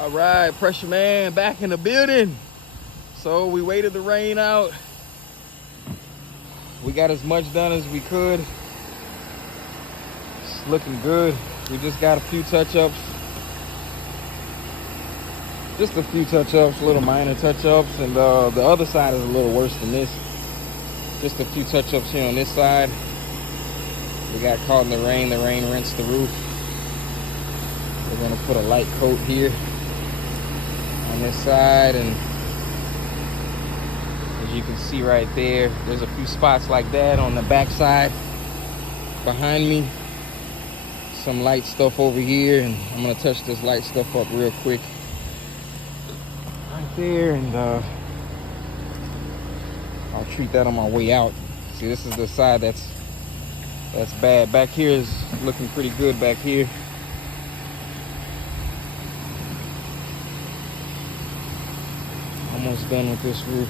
All right, Pressure Man back in the building. So we waited the rain out. We got as much done as we could. It's looking good. We just got a few touch-ups. Just a few touch-ups, little minor touch-ups. And the other side is a little worse than this. Just a few touch-ups here on this side. We got caught in the rain. The rain rinsed the roof. We're gonna put a light coat here on this side, and as you can see right there, there's a few spots like that on the back side behind me. Some light stuff over here, and I'm gonna touch this light stuff up real quick right there, and I'll treat that on my way out. See, this is the side that's bad. Back here is looking pretty good back here. Almost done with this roof.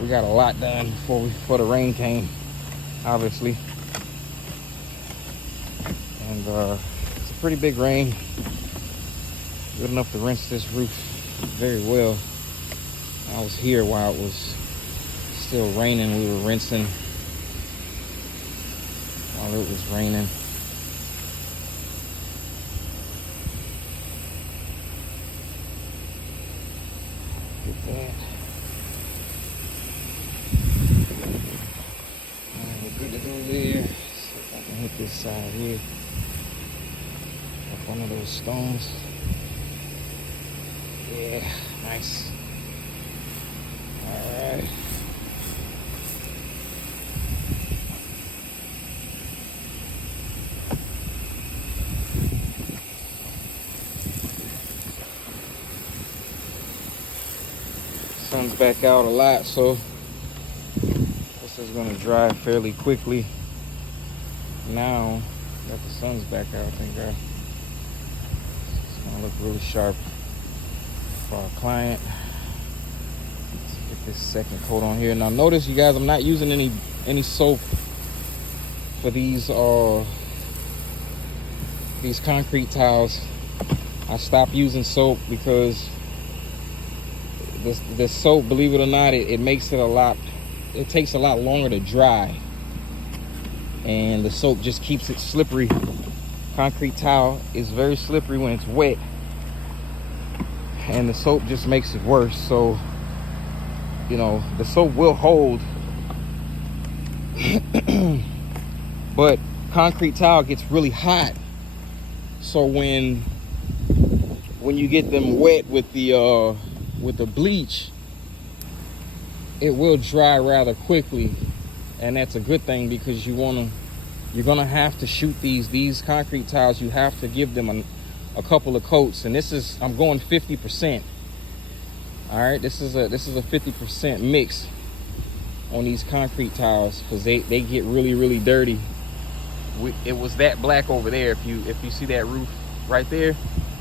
We got a lot done before the rain came, obviously. And it's a pretty big rain. Good enough to rinse this roof very well. I was here while it was still raining. We were rinsing while it was raining. Get that. We're good to go there. See if I can hit this side here. Up one of those stones. Yeah, nice. All right. Sun's back out a lot, so this is gonna dry fairly quickly. Now that the sun's back out, I think it's gonna look really sharp for our client. Let's get this second coat on here. Now notice, you guys, I'm not using any soap for these concrete tiles. I stopped using soap because this soap, believe it or not, it makes it it takes a lot longer to dry, and the soap just keeps it slippery. Concrete tile is very slippery when it's wet, and the soap just makes it worse. So, you know, the soap will hold, but concrete tile gets really hot. So when you get them wet with the bleach, it will dry rather quickly, and that's a good thing, because you're gonna have to shoot these concrete tiles. You have to give them a couple of coats, and I'm going 50%. All right, this is a 50% mix on these concrete tiles, because they get really dirty. It was that black over there. If you see that roof right there,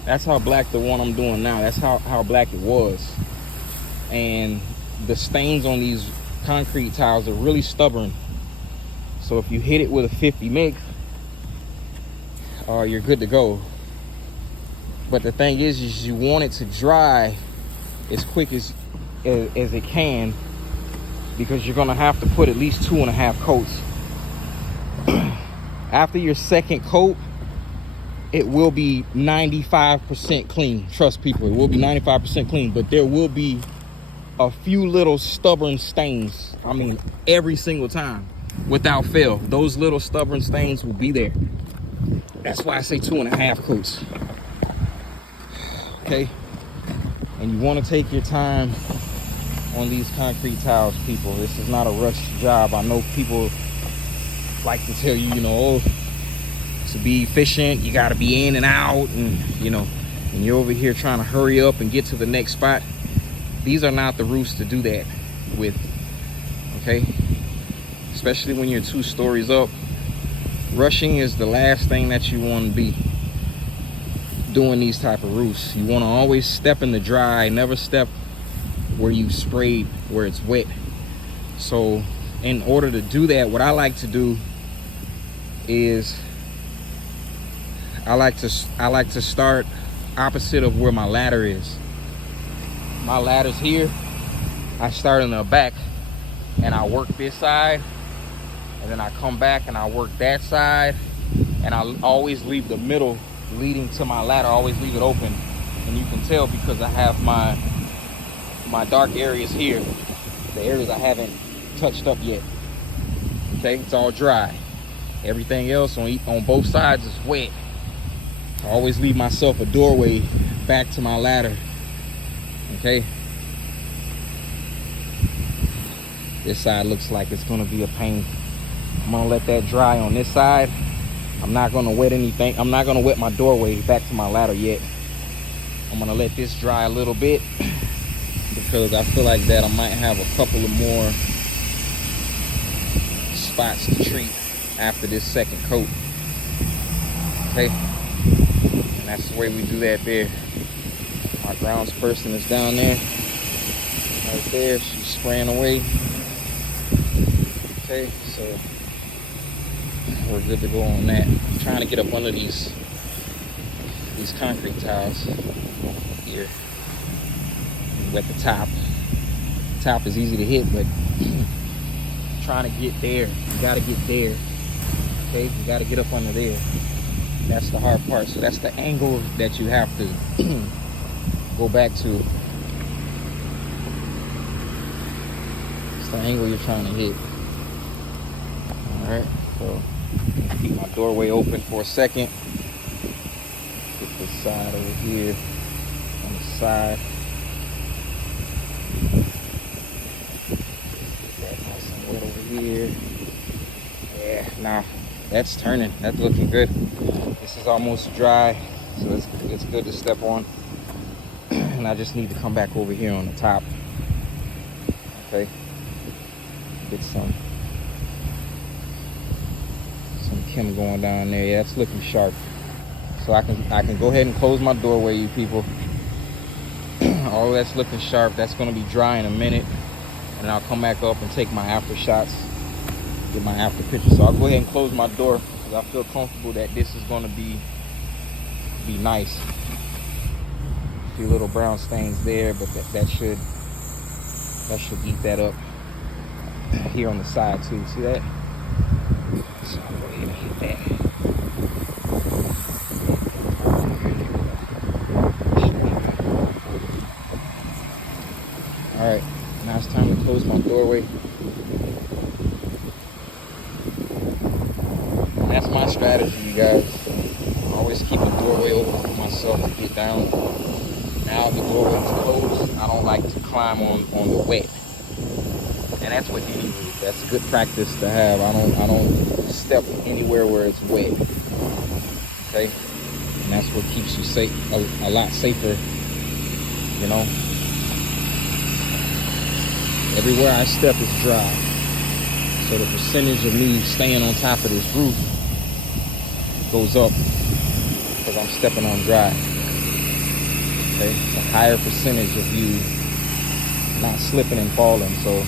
that's how black the one I'm doing now. That's how black it was. And the stains on these concrete tiles are really stubborn. So if you hit it with a 50 mix, you're good to go. But the thing is you want it to dry as quick as it can, because you're gonna have to put at least 2.5 coats. After your second coat, it will be 95% clean. Trust people, it will be 95% clean, but there will be a few little stubborn stains. I mean, every single time, without fail, those little stubborn stains will be there. That's why I say 2.5 coats. Okay? And you want to take your time on these concrete tiles, people. This is not a rushed job. I know people like to tell you, to be efficient, you got to be in and out, and and you're over here trying to hurry up and get to the next spot. These are not the roofs to do that with, okay? Especially when you're 2 stories up. Rushing is the last thing that you want to be doing these type of roofs. You want to always step in the dry, never step where you sprayed, where it's wet. So in order to do that, what I like to do is I like to start opposite of where my ladder is. My ladder's here. I start in the back and I work this side, and then I come back and I work that side, and I always leave the middle leading to my ladder. I always leave it open, and you can tell because I have my dark areas here, the areas I haven't touched up yet. Okay, it's all dry. Everything else on both sides is wet. I always leave myself a doorway back to my ladder. Okay. This side looks like it's gonna be a pain. I'm gonna let that dry on this side. I'm not gonna wet anything. I'm not gonna wet my doorway back to my ladder yet. I'm gonna let this dry a little bit because I feel like that I might have a couple of more spots to treat after this second coat. Okay, and that's the way we do that there. My grounds person is down there, right there. She's spraying away. Okay, so we're good to go on that. I'm trying to get up under these concrete tiles here. At the top. The top is easy to hit, but trying to get there. You gotta get there. Okay, you gotta get up under there. That's the hard part. So that's the angle that you have to go back to. It's the angle you're trying to hit. Alright, so keep my doorway open for a second. Get this side over here on the side. Get that nice and wet over here. Yeah, nah, that's turning. That's looking good. This is almost dry, so it's good to step on. And I just need to come back over here on the top. Okay. Get some Kim going down there. Yeah, it's looking sharp. So I can go ahead and close my doorway, you people. All that's looking sharp. That's gonna be dry in a minute. And I'll come back up and take my after shots, get my after pictures. So I'll go ahead and close my door because I feel comfortable that this is gonna be nice. A few little brown stains there, but that should eat that up. Here on the side too, see that? So I'll go ahead and hit that. All right, now it's time to close my doorway. And that's my strategy, you guys. Always keep the doorway open for myself to get down. Now the doorway is closed, I don't like to climb on the wet. And that's what you need. That's a good practice to have. I don't step anywhere where it's wet. Okay? And that's what keeps you safe, a lot safer, you know. Everywhere I step is dry. So the percentage of me staying on top of this roof goes up because I'm stepping on dry. Okay? It's a higher percentage of you not slipping and falling. So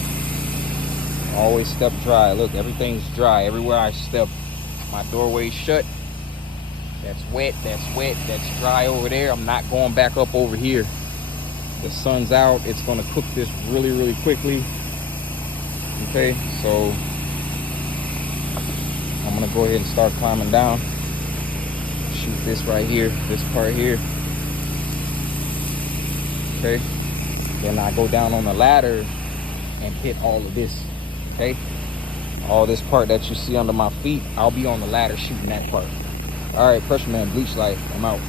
always step dry. Look, everything's dry. Everywhere I step, my doorway's shut. That's wet, that's dry over there. I'm not going back up over here. The sun's out. It's gonna cook this really, really quickly. Okay, so I'm gonna go ahead and start climbing down. Shoot this right here, this part here. Okay, then I go down on the ladder and hit all of this. Okay, all this part that you see under my feet, I'll be on the ladder shooting that part. All right, Pressure Man, Bleach Light, I'm out.